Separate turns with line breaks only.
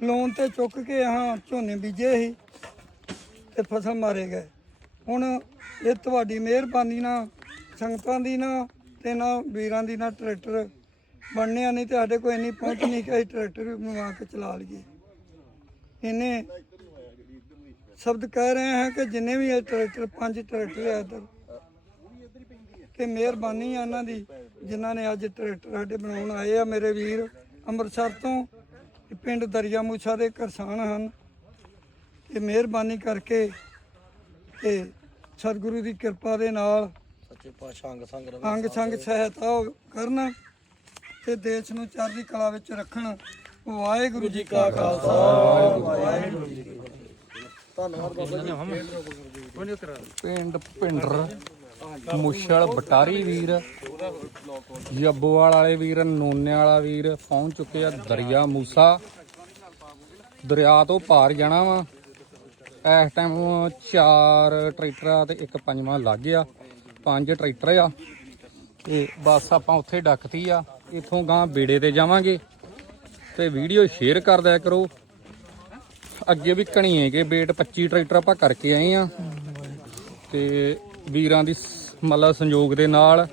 Loan ਤੇ ਚੁੱਕ ਕੇ ਹਾਂ ਝੋਨੇ ਬੀਜੇ ਸੀ ਤੇ ਫਸਲ ਮਾਰੇ ਗਏ। ਹੁਣ ਇਹ ਤੁਹਾਡੀ ਮਿਹਰਬਾਨੀ ਨਾਲ, ਸੰਗਤਾਂ ਦੀ ਨਾ ਤੇ ਨਾ ਵੀਰਾਂ ਦੀ ਨਾ ਟਰੈਕਟਰ ਬਣਨੇ ਨਹੀਂ ਤੇ ਸਾਡੇ ਕੋਲ ਇੰਨੀ ਪਹੁੰਚ ਨਹੀਂ ਕਿ ਅਸੀਂ ਟਰੈਕਟਰ ਵੀ ਬਣਵਾ ਕੇ ਚਲਾ ਲਈਏ। ਇਹਨੇ ਸ਼ਬਦ ਕਹਿ ਰਹੇ ਹਾਂ ਕਿ ਜਿੰਨੇ ਵੀ ਇਹ ਟਰੈਕਟਰ, ਪੰਜ ਟਰੈਕਟਰ ਆ ਇੱਧਰ, ਕਿ ਮਿਹਰਬਾਨੀ ਆ ਇਹਨਾਂ ਦੀ, ਜਿਨ੍ਹਾਂ ਨੇ ਅੱਜ ਟਰੈਕਟਰ ਸਾਡੇ ਬਣਾਉਣ ਆਏ ਆ। ਮੇਰੇ ਵੀਰ ਅੰਮ੍ਰਿਤਸਰ ਤੋਂ ਪਿੰਡ ਦਰਿਆ ਮੂਸਾ ਦੇ ਕਿਸਾਨ ਹਨ ਇਹ ਮਿਹਰਬਾਨੀ ਕਰਕੇ ਤੇ ਸਤਿਗੁਰੂ ਦੀ ਕਿਰਪਾ ਦੇ ਨਾਲ
ਸੱਚੇ ਪਾਤਸ਼ਾਹ ਅੰਗ ਸੰਗ ਰਵੇ
ਅੰਗ ਸੰਗ ਸਹਾਇਤਾ ਕਰਨ ਤੇ ਦੇਸ਼ ਨੂੰ ਚੜ੍ਹਦੀ ਕਲਾ ਵਿੱਚ ਰੱਖਣ। ਵਾਹਿਗੁਰੂ ਜੀ ਕਾ ਖਾਲਸਾ। ਵਾਹਿਗੁਰੂ ਜੀ ਕੀ ਫਤਿਹ।
ਧੰਨਵਾਦ ਬਾਬਾ ਜੀ।
ਪਿੰਡ ਭਿੰਡਰ ਮੁਸ਼ਲ ਬਟਾਰੀ ਵੀਰ, ਜੱਬੋਵਾਲ ਵਾਲੇ ਵੀਰ, ਨੋਨੇ ਵਾਲਾ ਵੀਰ, ਪਹੁੰਚ ਚੁੱਕੇ ਆ ਦਰਿਆ ਮੂਸਾ। ਦਰਿਆ ਤੋਂ ਪਾਰ ਜਾਣਾ ਵਾ। ਇਸ ਟਾਈਮ ਚਾਰ ਟਰੈਕਟਰ ਤੇ ਇੱਕ ਪੰਜਵਾਂ ਲੱਗ ਗਿਆ। ਪੰਜ ਟਰੈਕਟਰ ਆ। ਤੇ ਬਸ ਆਪਾਂ ਉੱਥੇ ਡੱਕਤੀ ਆ। ਇਥੋਂ ਗਾਂ ਬੇੜੇ ਤੇ ਜਾਵਾਂਗੇ। ਤੇ ਵੀਡੀਓ ਸ਼ੇਅਰ ਕਰ ਦਿਆ ਕਰੋ। ਅੱਗੇ ਵੀ ਕਣੀਏ ਕੇ ਬੇਟ 25 ਟਰੈਕਟਰ ਆਪਾਂ ਕਰਕੇ ਆਏ ਆ। ਤੇ ਵੀਰਾਂ ਦੀ ਮਤਲਬ ਸੰਯੋਗ ਦੇ ਨਾਲ